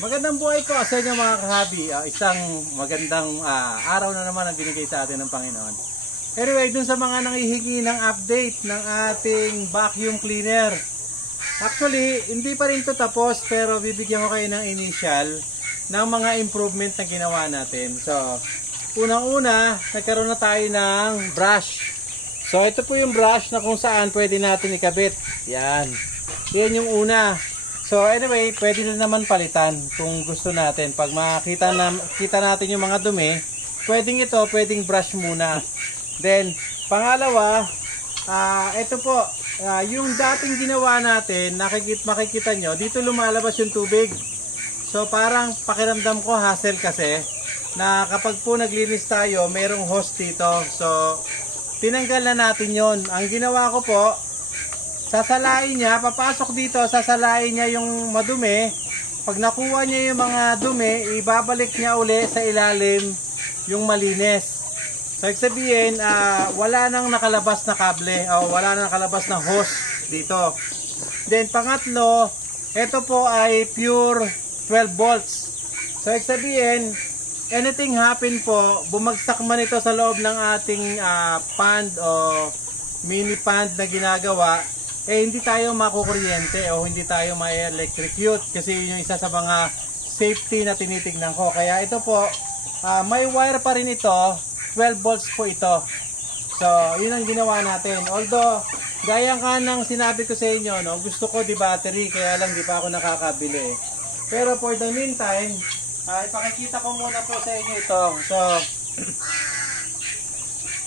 Magandang buhay po sa inyo mga kahabi. Isang magandang araw na naman ang binigay sa atin ng Panginoon. Anyway, dun sa mga nangihingi ng update ng ating vacuum cleaner. Actually, hindi pa rin to tapos pero bibigyan ko kayo ng initial ng mga improvement na ginawa natin. So, unang-una, nagkaroon na tayo ng brush. So, ito po yung brush na kung saan pwede natin ikabit. Yan. Yan yung una. So anyway, pwede na naman palitan kung gusto natin. Pag makita natin yung mga dumi, pwedeng ito, pwedeng brush muna. Then, pangalawa, ito po, yung dating ginawa natin, makikita nyo, dito lumalabas yung tubig. So parang pakiramdam ko hassle kasi, na kapag po naglinis tayo, mayroong hose dito. So, tinanggal na natin yon. Ang ginawa ko po, sasalain niya, papasok dito, sasalain niya yung madumi. Pag nakuha niya yung mga dumi, ibabalik niya uli sa ilalim yung malinis. So, ibig sabihin, wala nang nakalabas na kable o wala nang nakalabas na hose dito. Then, pangatlo, ito po ay pure 12 volts. So, ibig sabihin, anything happen po, bumagsak man ito sa loob ng ating pond o mini pond na ginagawa, hindi tayo makukuryente o hindi tayo ma-electrocute kasi yun yung isa sa mga safety na tinitignan ko. Kaya ito po, may wire pa rin ito, 12 volts po ito. So, yun ang ginawa natin. Although, gaya nga ng sinabi ko sa inyo, no, gusto ko di battery, kaya lang di pa ako nakakabili. Pero for the meantime, ipakikita ko muna po sa inyo ito. So,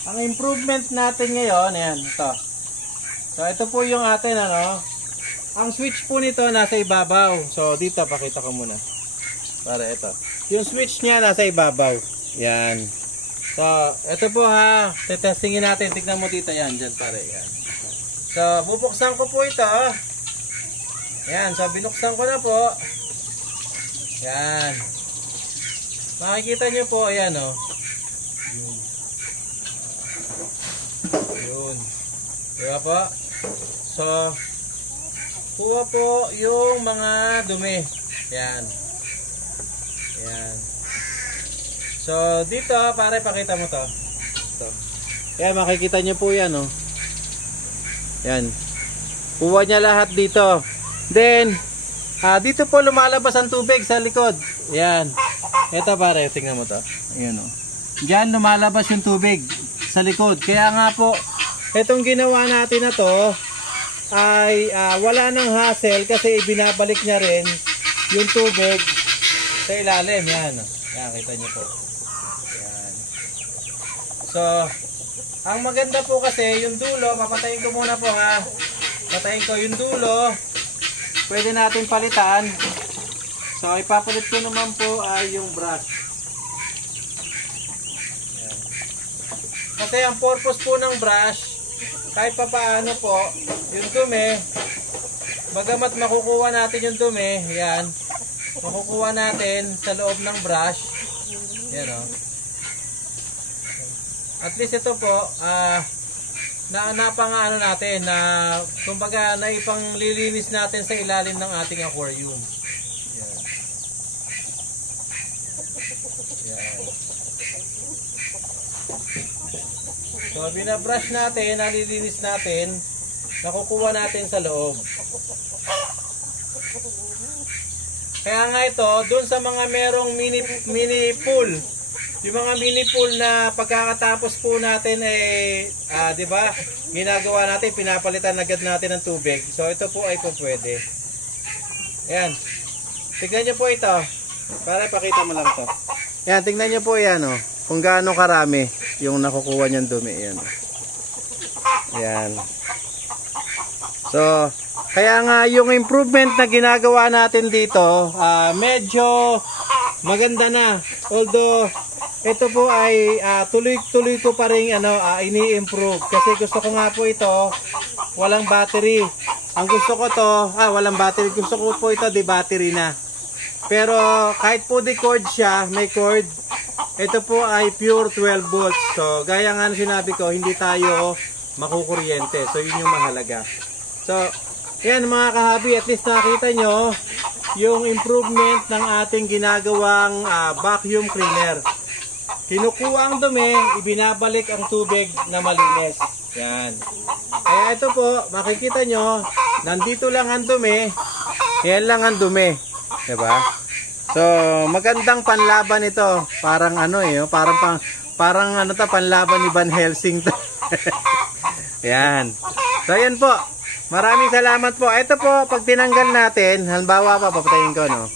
ang improvement natin ngayon, ayan, ito. So, ito po yung atin, ang switch po nito nasa ibabaw. So, dito, pakita ko muna. Para ito. Yung switch niya nasa ibabaw. Yan. So, ito po ha. Tetestingin natin. Tignan mo dito yan. Dyan pare. Yan. So, bubuksan ko po ito. Yan. So, binuksan ko na po. Yan. Makikita nyo po. Ayan, Yun. Diba po? So, kuha po yung mga dumi. Yan. Yan. So, dito, pare, pakita mo to. Ito. Yan, makikita nyo po yan, Yan. Kuha niya lahat dito. Then, dito po lumalabas ang tubig sa likod. Yan. Ito, pare, tingnan mo to. Ayan, Diyan lumalabas yung tubig sa likod. Kaya nga po, itong ginawa natin na to, ay wala nang hassle kasi ibinabalik niya rin yung tubig sa ilalim. Yan. Yan, kita niyo po. Yan. So, ang maganda po kasi yung dulo, papatayin ko muna po ha. Patayin ko yung dulo. Pwede natin palitan. So, ipapalit ko naman po ay yung brush. Yan. Kasi ang purpose po ng brush, kahit pa paano po, yung dumi, bagamat makukuha natin yung dumi, yan, makukuha natin sa loob ng brush, yan At least ito po, napang-ano natin, na, kumbaga, naipanglilinis natin sa ilalim ng ating aquarium. Yan. Yan. So, binabrush natin, nalilinis natin, nakukuha natin sa loob. Kaya nga ito, dun sa mga merong mini pool, yung mga mini pool na pagkakatapos po natin di ba, ginagawa natin, pinapalitan agad natin ng tubig. So, ito po ay po pwede. Ayan. Tignan nyo po ito. Para ipakita mo lang to. Ayan, tignan nyo po yan, kung gaano karami yung nakukuha niyang dumi. Yan. Yan. So, kaya nga yung improvement na ginagawa natin dito, medyo maganda na. Although, ito po ay tuloy-tuloy ko pa rin ini-improve. Kasi gusto ko nga po ito, walang battery. Ang gusto ko to, walang battery. Gusto ko po ito, di battery na. Pero kahit po di cord siya, may cord. Ito po ay pure 12 volts. So, gaya nga na sinabi ko, hindi tayo makukuryente. So, yun yung mahalaga. So, yan mga kahabi, at least nakita nyo, yung improvement ng ating ginagawang vacuum cleaner. Kinukuha ang dumi, ibinabalik ang tubig na malinis. Yan. Kaya ito po, makikita nyo, nandito lang ang dumi, yan lang ang dumi. Diba? So, magandang panlaban ito. Parang ano parang ano ta, panlaban ni Van Helsing to. Yan. So, yan po. Maraming salamat po. Ito po, pag tinanggal natin, halimbawa pa, papatayin ko, no?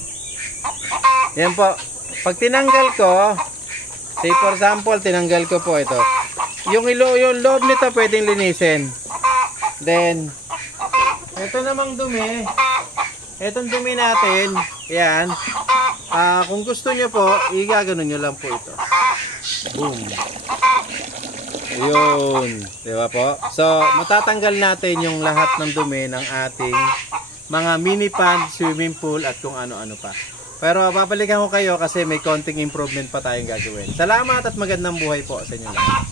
Yan po. Pag tinanggal ko, say for example, tinanggal ko po ito. Yung loob nito pwedeng linisin. Then, ito namang dumi. Itong dumi natin, yan. Kung gusto nyo po, igaganon nyo lang po ito. Boom. Ayun. Diba po? So, matatanggal natin yung lahat ng dumi ng ating mga mini pond, swimming pool, at kung ano-ano pa. Pero babalikan ko kayo kasi may konting improvement pa tayong gagawin. Salamat at magandang buhay po sa inyo lahat.